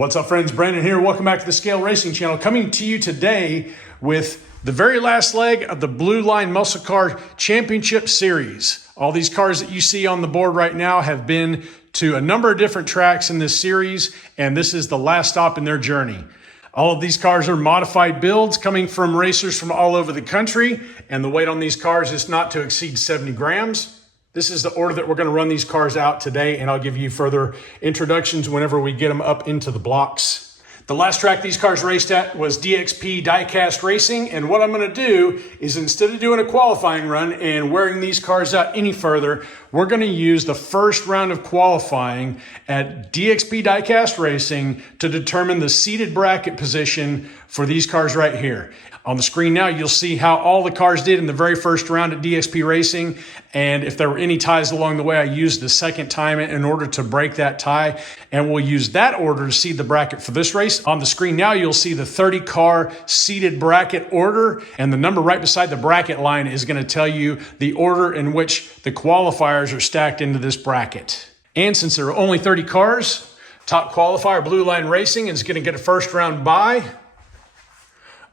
What's up, friends? Brandon here. Welcome back to the Scale Racing channel. Coming to you today with the very last leg of the Blueline Muscle Car Championship Series. All these cars that you see on the board right now have been to a number of different tracks in this series, and this is the last stop in their journey. All of these cars are modified builds coming from racers from all over the country, and the weight on these cars is not to exceed 70 grams. This is the order that we're going to run these cars out today, and I'll give you further introductions whenever we get them up into the blocks. The last track these cars raced at was DXP Diecast Racing, and what I'm going to do is, instead of doing a qualifying run and wearing these cars out any further, we're going to use the first round of qualifying at DXP Diecast Racing to determine the seated bracket position for these cars right here. On the screen now, you'll see how all the cars did in the very first round at DXP Racing, and if there were any ties along the way, I used the second time in order to break that tie, and we'll use that order to seed the bracket for this race. On the screen now, you'll see the 30-car seated bracket order, and the number right beside the bracket line is going to tell you the order in which the qualifiers are stacked into this bracket. And since there are only 30 cars, top qualifier Blueline Racing is going to get a first round bye,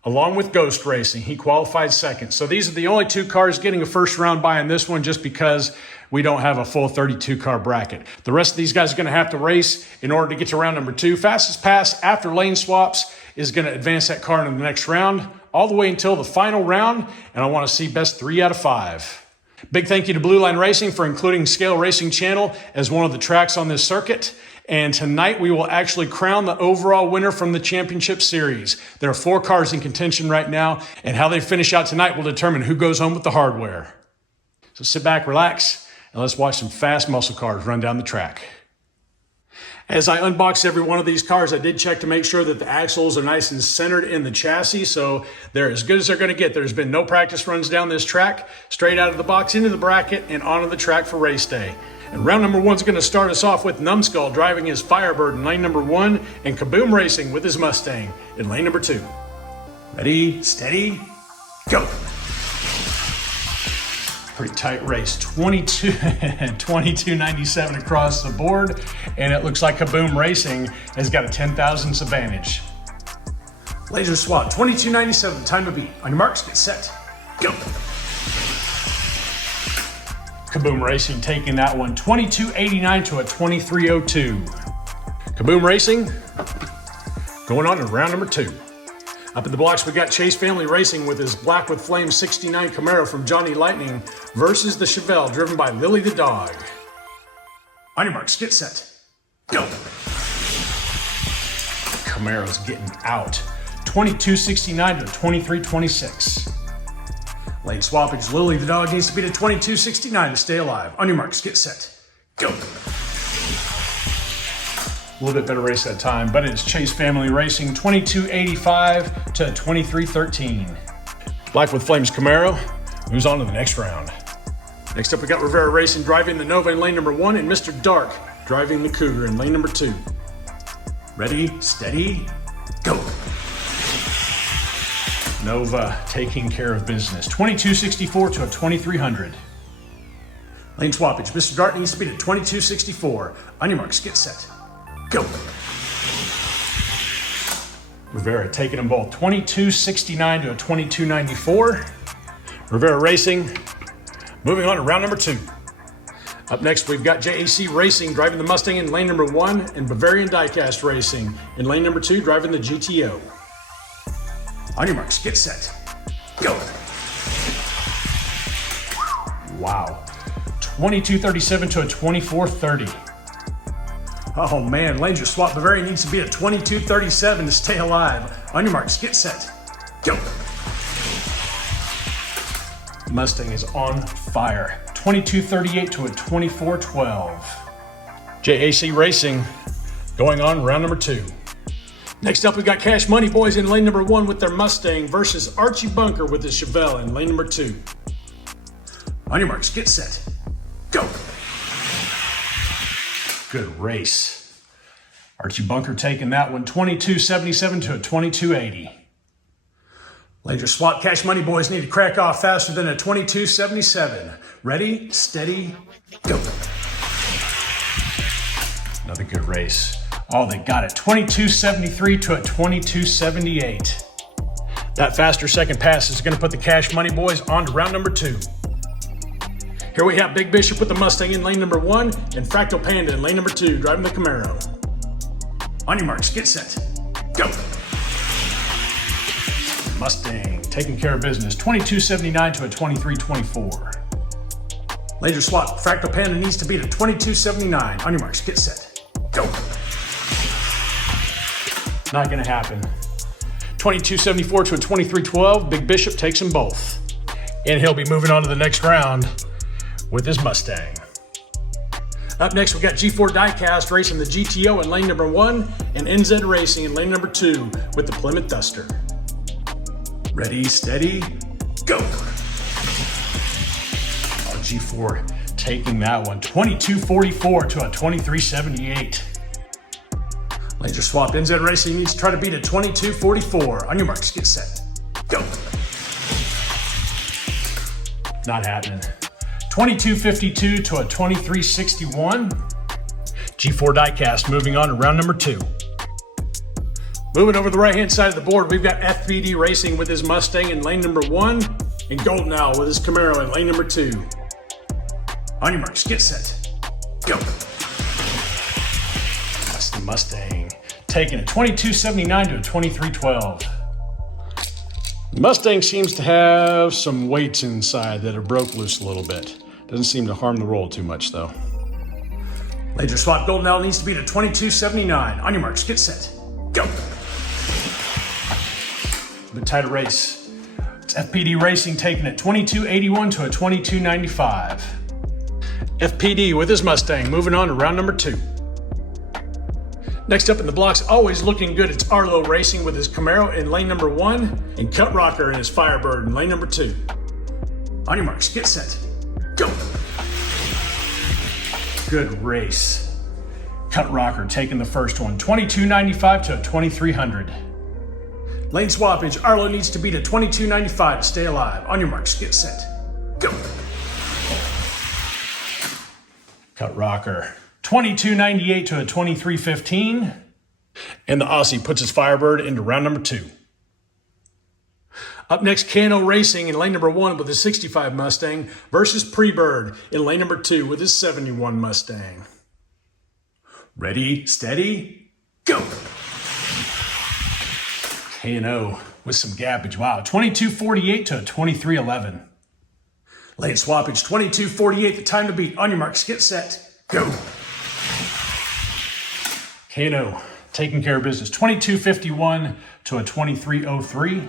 along with Ghost Racing. He qualified second. So these are the only two cars getting a first round bye in this one, just because we don't have a full 32 car bracket. The rest of these guys are going to have to race in order to get to round number 2. Fastest pass after lane swaps is going to advance that car into the next round, all the way until the final round, and I want to see best 3 out of 5. Big thank you to Blueline Racing for including Scale Racing Channel as one of the tracks on this circuit. And tonight we will actually crown the overall winner from the championship series. There are 4 cars in contention right now, and how they finish out tonight will determine who goes home with the hardware. So sit back, relax, and let's watch some fast muscle cars run down the track. As I unbox every one of these cars, I did check to make sure that the axles are nice and centered in the chassis, so they're as good as they're going to get. There's been no practice runs down this track, straight out of the box into the bracket and onto the track for race day. And round number 1 is going to start us off with Numbskull driving his Firebird in lane number 1 and Kaboom Racing with his Mustang in lane number 2. Ready, steady, go. Pretty tight race, 22.97 across the board, and it looks like Kaboom Racing has got a 10,000ths advantage. Laser swap, 22.97, time to beat. On your marks, get set, go. Kaboom Racing taking that one 22.89 to a 23.02. Kaboom Racing going on to round number 2. Up in the blocks, we got Chase Family Racing with his Black with Flame 69 Camaro from Johnny Lightning versus the Chevelle driven by Lily the Dog. On your marks, get set, go. Camaro's getting out 22.69 to a 23.26. Lane swappage, Lily the Dog needs to beat a 22.69 to stay alive. On your marks, get set, go. A little bit better race that time, but it's Chase Family Racing 22.85 to 23.13. Black with Flames Camaro moves on to the next round. Next up, we got Rivera Racing driving the Nova in lane number 1 and Mr. Dark driving the Cougar in lane number 2. Ready, steady, go. Nova taking care of business. 22.64 to a 2300. Lane swappage. Mr. Dart needs to beat at 22.64. On your marks, get set, go. Rivera taking them both. 22.69 to a 22.94. Rivera Racing moving on to round number 2. Up next, we've got JAC Racing driving the Mustang in lane number 1 and Bavarian Diecast Racing in lane number 2 driving the GTO. On your marks, get set, go. Wow, 22.37 to a 24.30. Oh man, lanes are swapped. Bavarian needs to be at 22.37 to stay alive. On your marks, get set, go. Mustang is on fire, 22.38 to a 24.12. JAC Racing going on round number 2. Next up, we got Cash Money Boys in lane number 1 with their Mustang versus Archie Bunker with his Chevelle in lane number 2. On your marks, get set, go. Good race. Archie Bunker taking that one 22.77 to a 22.80. Laser swap. Cash Money Boys need to crack off faster than a 22.77. Ready, steady, go. Another good race. Oh, they got it. 2273 to a 2278. That faster second pass is going to put the Cash Money boys on to round number 2. Here we have Big Bishop with the Mustang in lane number 1 and Fractal Panda in lane number 2 driving the Camaro. On your marks, get set, go. Mustang taking care of business, 2279 to a 2324. Laser swap, Fractal Panda needs to beat a 2279. On your marks, get set, go. Not gonna happen. 2274 to a 2312, Big Bishop takes them both. And he'll be moving on to the next round with his Mustang. Up next, we got G4 Diecast racing the GTO in lane number 1 and NZ Racing in lane number 2 with the Plymouth Duster. Ready, steady, go. Oh, G4 taking that one, 2244 to a 2378. Laser swap, NZ Racing needs to try to beat a 2244. On your marks, get set, go. Not happening. 2252 to a 2361. G4 Diecast moving on to round number 2. Moving over the right-hand side of the board, we've got FPD Racing with his Mustang in lane number 1 and Golden Owl with his Camaro in lane number 2. On your marks, get set, go. That's the Mustang taking a 2279 to a 2312. The Mustang seems to have some weights inside that are broke loose a little bit. Doesn't seem to harm the roll too much though. Laser swap, Golden Owl needs to beat a 2279. On your marks, get set, go. A bit tighter race. It's FPD Racing taking it 2281 to a 2295. FPD with his Mustang moving on to round number 2. Next up in the blocks, always looking good, it's Arlo Racing with his Camaro in lane number 1 and Cut Rocker in his Firebird in lane number 2. On your marks, get set, go. Good race. Cut Rocker taking the first one, 2295 to a 2300. Lane swappage, Arlo needs to beat a 2295 to stay alive. On your marks, get set, go. Cut Rocker, 2298 to a 2315. And the Aussie puts his Firebird into round number 2. Up next, Cano Racing in lane number 1 with his 65 Mustang versus Pre-Bird in lane number 2 with his 71 Mustang. Ready, steady, go. Cano with some gappage. Wow, 2248 to a 2311. Lane swappage, 2248, the time to beat. On your marks, get set, go. Cano taking care of business, 2251 to a 2303.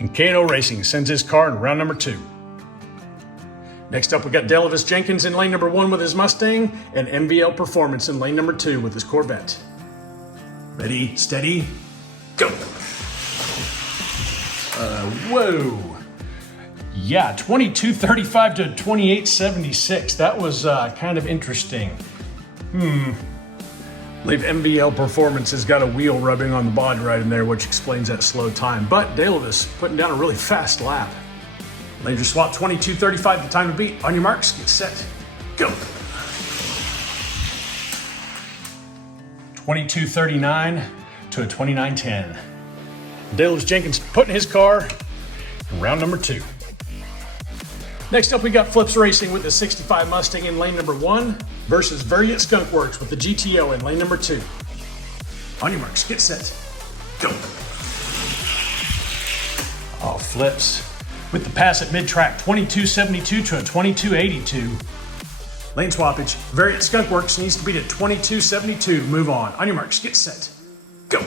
And Cano Racing sends his car in round number 2. Next up, we got Delavis Jenkins in lane number 1 with his Mustang and MVL Performance in lane number 2 with his Corvette. Ready, steady, go. Whoa. Yeah, 2235 to 2876. That was kind of interesting. I believe MVL Performance has got a wheel rubbing on the body right in there, which explains that slow time. But Delavis putting down a really fast lap. Laser swap, 2235, the time to beat. On your marks, get set, go. 2239 to a 2910. Delavis Jenkins putting his car in round number 2. Next up, we got Flips Racing with the 65 Mustang in lane number 1 versus Variant Skunk Works with the GTO in lane number 2. On your marks, get set, go. Oh, Flips with the pass at mid-track, 2272 to a 2282. Lane swappage, Variant Skunk Works needs to beat at 2272 to move on. On your marks, get set, go.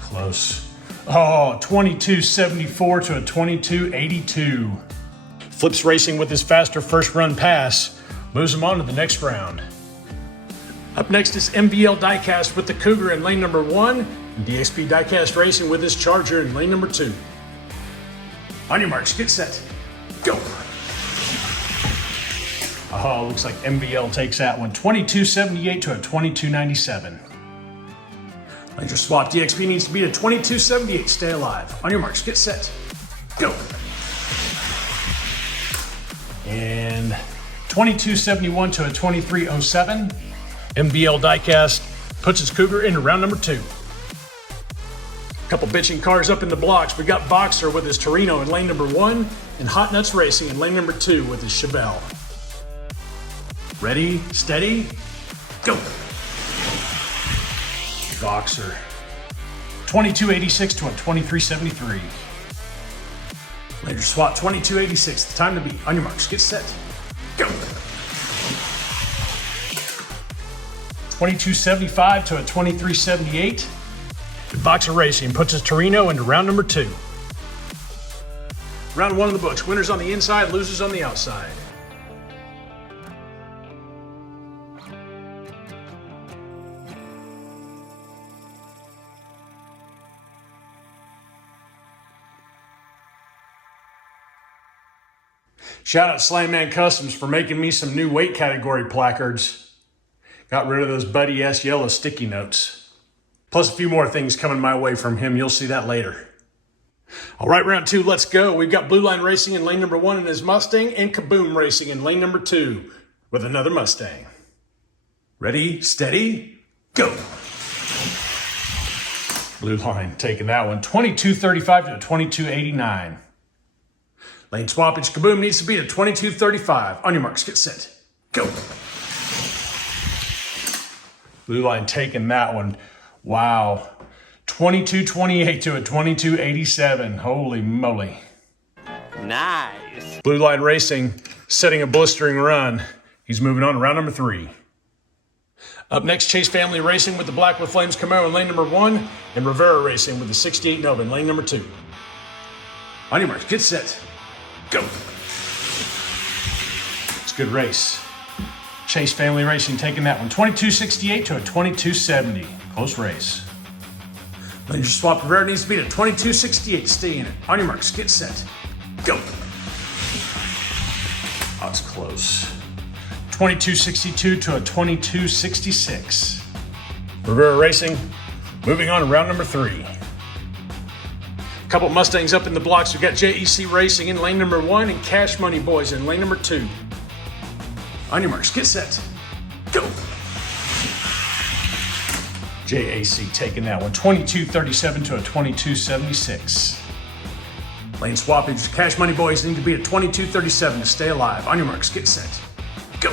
Close. Oh, 2274 to a 2282. Flips Racing with his faster first run pass moves him on to the next round. Up next is MVL Diecast with the Cougar in lane number 1 and DXP Diecast Racing with his Charger in lane number 2. On your marks, get set, go. Oh, looks like MVL takes that one, 2278 to a 2297. Laser swap, DXP needs to beat a 2278, stay alive. On your marks, get set, go. And 2271 to a 2307. MBL Diecast puts its Cougar into round number 2. A couple bitching cars up in the blocks. We got Boxer with his Torino in lane number 1 and Hot Nuts Racing in lane number 2 with his Chevelle. Ready, steady, go. Boxer. 2286 to a 2373. Later swap 2286. The time to beat. On your marks, get set, go. 2275 to a 2378. Boxer Racing puts his Torino into round number 2. Round 1 of the books. Winners on the inside, losers on the outside. Shout out Slayman Customs for making me some new weight category placards. Got rid of those Buddy S yellow sticky notes. Plus a few more things coming my way from him. You'll see that later. All right, round 2, let's go. We've got Blueline Racing in lane number 1 in his Mustang and Kaboom Racing in lane number 2 with another Mustang. Ready, steady, go. Blueline taking that one. 2235 to a 2289. Lane swappage, Kaboom needs to beat a 2235. On your marks, get set, go. Blueline taking that one. Wow. 2228 to a 2287. Holy moly. Nice. Blueline Racing setting a blistering run. He's moving on to round number 3. Up next, Chase Family Racing with the Black with Flames Camaro in lane number 1 and Rivera Racing with the 68 Nova in lane number 2. On your marks, get set, go. It's a good race. Chase Family Racing taking that one. 2268 to a 2270. Close race. Laser swap Rivera needs to beat a 2268. Stay in it. On your marks, get set, go. Oh, it's close. 2262 to a 2266. Rivera Racing moving on to round number 3. A couple Mustangs up in the blocks. We've got JEC Racing in lane number 1 and Cash Money Boys in lane number 2. On your marks, get set, go. JAC taking that one. 2237 to a 2276. Lane swappage. Cash Money Boys need to beat a 2237 to stay alive. On your marks, get set, go.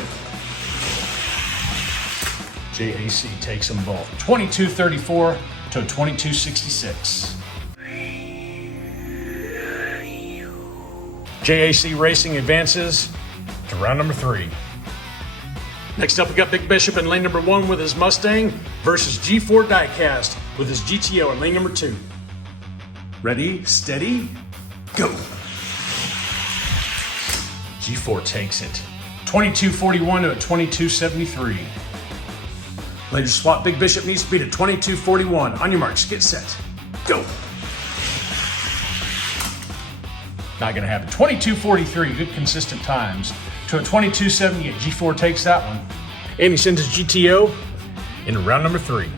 JAC takes them both. 2234 to a 2266. JAC Racing advances to round number 3. Next up, we got Big Bishop in lane number 1 with his Mustang versus G4 Diecast with his GTO in lane number 2. Ready, steady, go. G4 takes it. 2241 to a 2273. Later swap, Big Bishop needs to beat a 2241. On your marks, get set, go. Not gonna happen. 2243, good consistent times. To a 2278, G4 takes that one. And he sends his GTO into round number 3.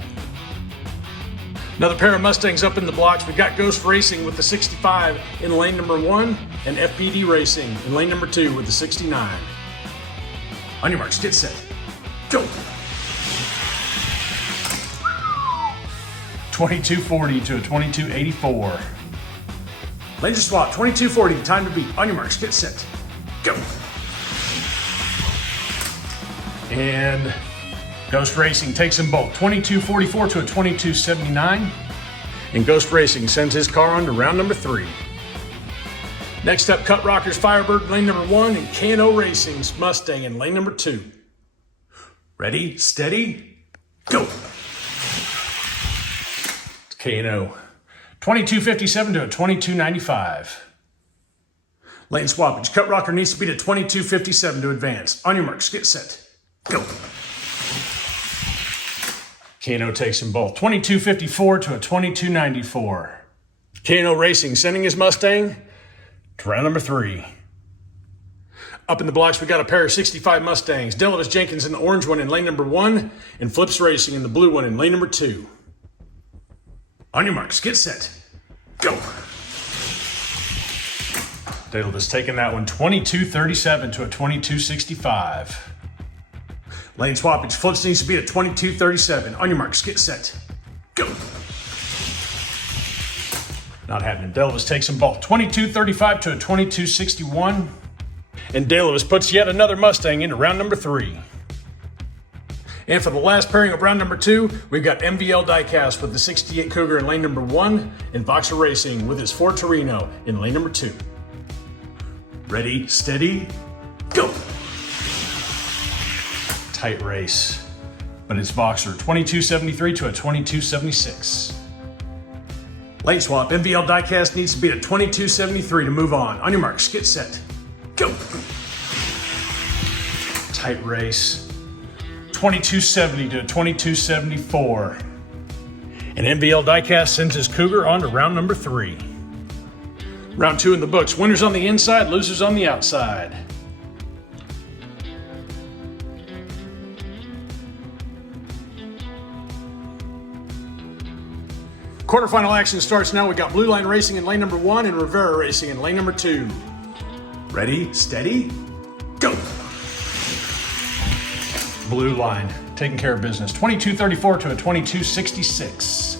Another pair of Mustangs up in the blocks. We've got Ghost Racing with the 65 in lane number 1 and FPD Racing in lane number 2 with the 69. On your marks, get set, go. 2240 to a 2284. Laser swap, 2240, time to beat. On your marks, get set, go. And Ghost Racing takes them both. 2244 to a 2279. And Ghost Racing sends his car on to round number 3. Next up, Cut Rockers Firebird, lane number 1, and K&O Racing's Mustang in lane number 2. Ready, steady, go. It's K&O. 2257 to a 2295. Lane swappage. Cut Rocker needs to beat a 2257 to advance. On your marks, get set, go. K&O takes them both. 2254 to a 2294. K&O Racing sending his Mustang to round number 3. Up in the blocks, we got a pair of 65 Mustangs. Delavis Jenkins in the orange one in lane number 1, and Flips Racing in the blue one in lane number 2. On your marks, get set, go. Delavis taking that one. 2237 to a 2265. Lane swappage. Floats needs to be at 22:37. On your marks, get set, go. Not happening. Delavis takes them both. 22:35 to a 22:61. And Delavis puts yet another Mustang into round number 3. And for the last pairing of round number 2, we've got MVL Diecast with the 68 Cougar in lane number 1 and Boxer Racing with his Ford Torino in lane number 2. Ready, steady, go. Tight race, but it's Boxer. 22:73 to a 22:76. Lane swap. MVL Diecast needs to be at 22:73 to move on. On your marks, get set, go. Tight race. 22:70 to 22:74. And MVL Diecast sends his Cougar on to round number 3. Round 2 in the books. Winners on the inside, losers on the outside. Quarterfinal action starts now. We got Blueline Racing in lane number 1 and Rivera Racing in lane number 2. Ready, steady, go. Blueline taking care of business. 22:34 to a 22:66.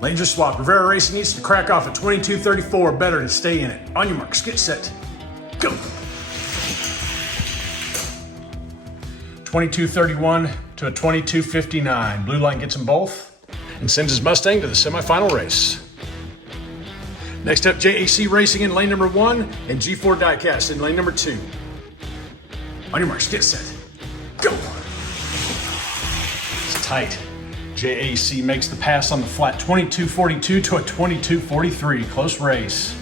Lanes are swapped. Rivera Racing needs to crack off at 22:34. Better to stay in it. On your marks, get set, go. 22:31 to a 22:59. Blueline gets them both and sends his Mustang to the semifinal race. Next up, JAC Racing in lane number 1 and G4 Diecast in lane number 2. On your marks, get set, go. It's tight. JAC makes the pass on the flat. 22:42 to a 22:43. Close race.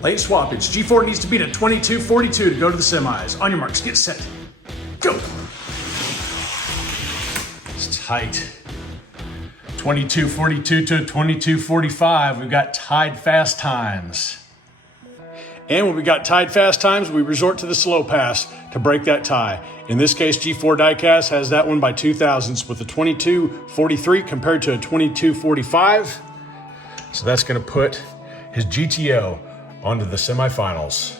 Lane swappage. G4 needs to beat at 22:42 to go to the semis. On your marks, get set, go. It's tight. 22:42 to 22:45. We've got tied fast times. And when we got tied fast times, we resort to the slow pass to break that tie. In this case, G4 Diecast has that one by 2 thousandths with a 22:43 compared to a 22:45. So that's going to put his GTO onto the semifinals.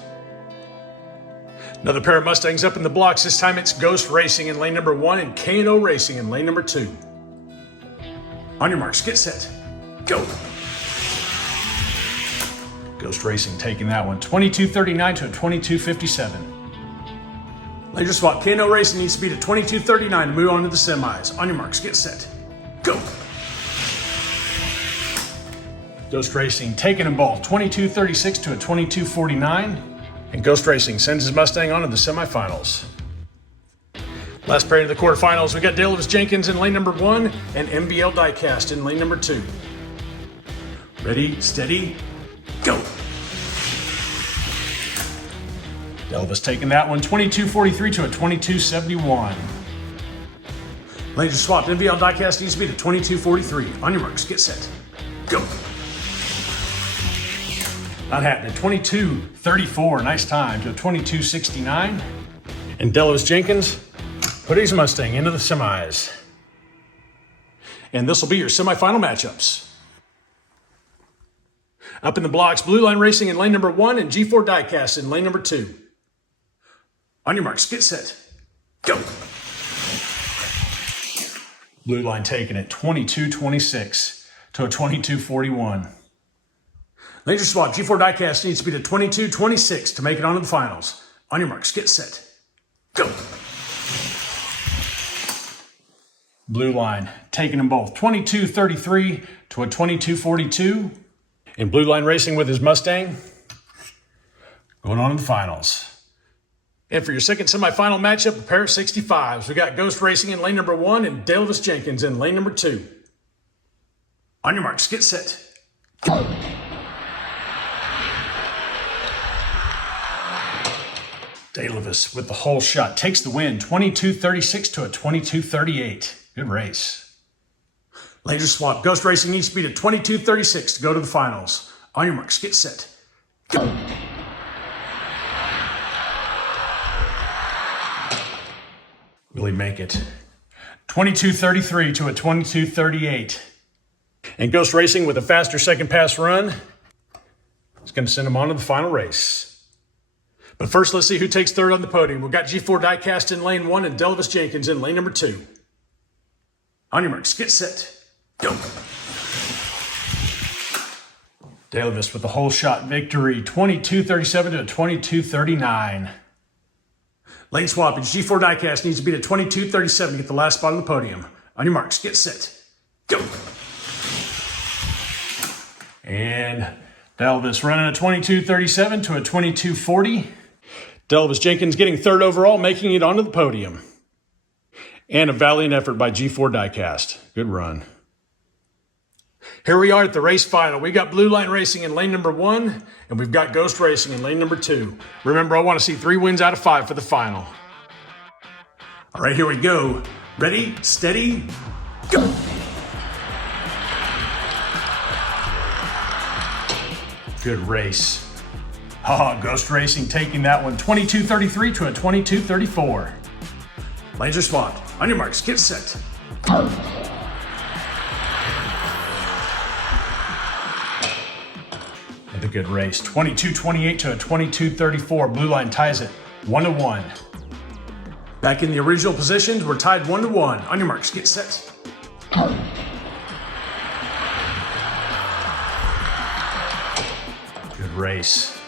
Another pair of Mustangs up in the blocks. This time it's Ghost Racing in lane number 1 and K&O Racing in lane number 2. On your marks, get set, go. Ghost Racing taking that one. 22:39 to a 22:57. Laser swap. K&O Racing needs to beat at 22:39 to move on to the semis. On your marks, get set, go. Ghost Racing taking them both. 22:36 to a 22:49. And Ghost Racing sends his Mustang on to the semifinals. Last pair of the quarterfinals, we got Delavis Jenkins in lane number 1 and MVL Diecast in lane number 2. Ready, steady, go. Delavis taking that one. 22:43 to a 22:71. Lanes are swapped. MVL Diecast needs to be at 22:43. On your marks, get set, go. Not happening. 22:34. Nice time to a 22:69. And Delavis Jenkins put his Mustang into the semis. And this will be your semifinal matchups. Up in the blocks, Blueline Racing in lane number 1 and G4 Diecast in lane number 2. On your marks, get set, go. Blueline taking it. 22:26 to a 22:41. Laser swap. G4 Diecast needs to be to 22:26 to make it onto the finals. On your marks, get set, go. Blueline taking them both. 22:33 to a 22:42. And Blueline Racing with his Mustang going on to the finals. And for your second semifinal matchup, a pair of 65s. We got Ghost Racing in lane number 1 and Delavis Jenkins in lane number 2. On your marks, get set, go. Delavis with the whole shot takes the win. 22:36 to a 22:38. Good race. Laser swap. Ghost Racing needs to beat at 22:36 to go to the finals. On your marks, get set, go. Will he make it? 22:33 to a 22:38. And Ghost Racing with a faster second pass run is going to send him on to the final race. But first, let's see who takes third on the podium. We've got G4 Diecast in lane 1 and Delvis Jenkins in lane number 2. On your marks, get set, go. Delvis with a whole shot victory, 22-37 to a 22-39. Lane swappage, G4 Diecast needs to beat a 22-37 to get the last spot on the podium. On your marks, get set, go. And Delvis running a 22-37 to a 22-40. Delvis Jenkins getting third overall, making it onto the podium. And a valiant effort by G4 Diecast. Good run. Here we are at the race final. We got Blueline Racing in lane number 1, and we've got Ghost Racing in lane number 2. Remember, I want to see 3 wins out of 5 for the final. All right, here we go. Ready, steady, go. Good race. Ghost Racing taking that one 22-33 to a 22-34. Lanes are swapped. On your marks, get set. Another good race. 22-28 to a 22-34. Blueline ties it 1-1. Back in the original positions, we're tied 1-1. On your marks, get set. Good race.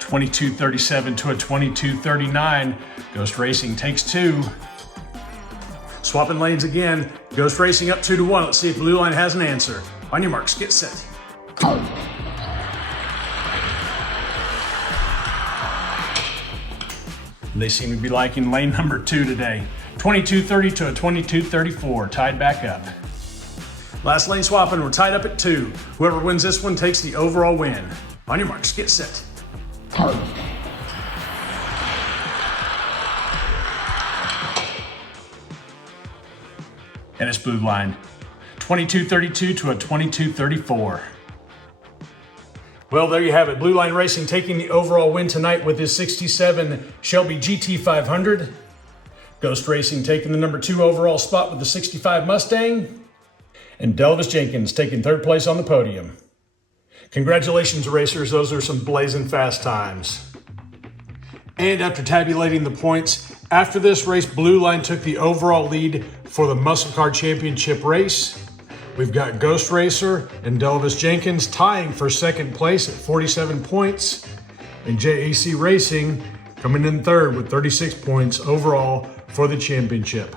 22-37 to a 22-39. Ghost Racing takes 2. Swapping lanes again. Ghost Racing up 2-1. Let's see if Blueline has an answer. On your marks, get set. They seem to be liking lane number 2 today. 22-30 to a 22-34. Tied back up. Last lane swapping. We're tied up at 2. Whoever wins this one takes the overall win. On your marks, get set. And it's Blueline. 22-32 to a 22-34. Well, there you have it. Blueline Racing taking the overall win tonight with his 67 Shelby GT500. Ghost Racing taking the number 2 overall spot with the 65 Mustang. And Delvis Jenkins taking third place on the podium. Congratulations, racers. Those are some blazing fast times. And after tabulating the points, after this race, Blueline took the overall lead for the Muscle Car Championship race. We've got Ghost Racer and Delvis Jenkins tying for second place at 47 points. And JAC Racing coming in third with 36 points overall for the championship.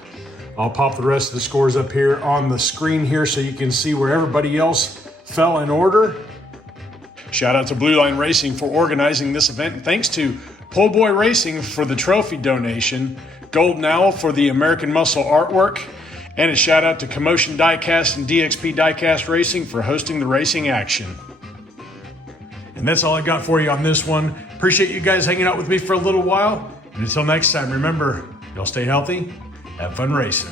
I'll pop the rest of the scores up here on the screen here so you can see where everybody else fell in order. Shout out to Blueline Racing for organizing this event. And thanks to PoBoy Racing for the trophy donation, Golden Owl for the American Muscle artwork, and a shout out to Commotion Diecast and DXP Diecast Racing for hosting the racing action. And that's all I got for you on this one. Appreciate you guys hanging out with me for a little while. And until next time, remember, y'all stay healthy, have fun racing.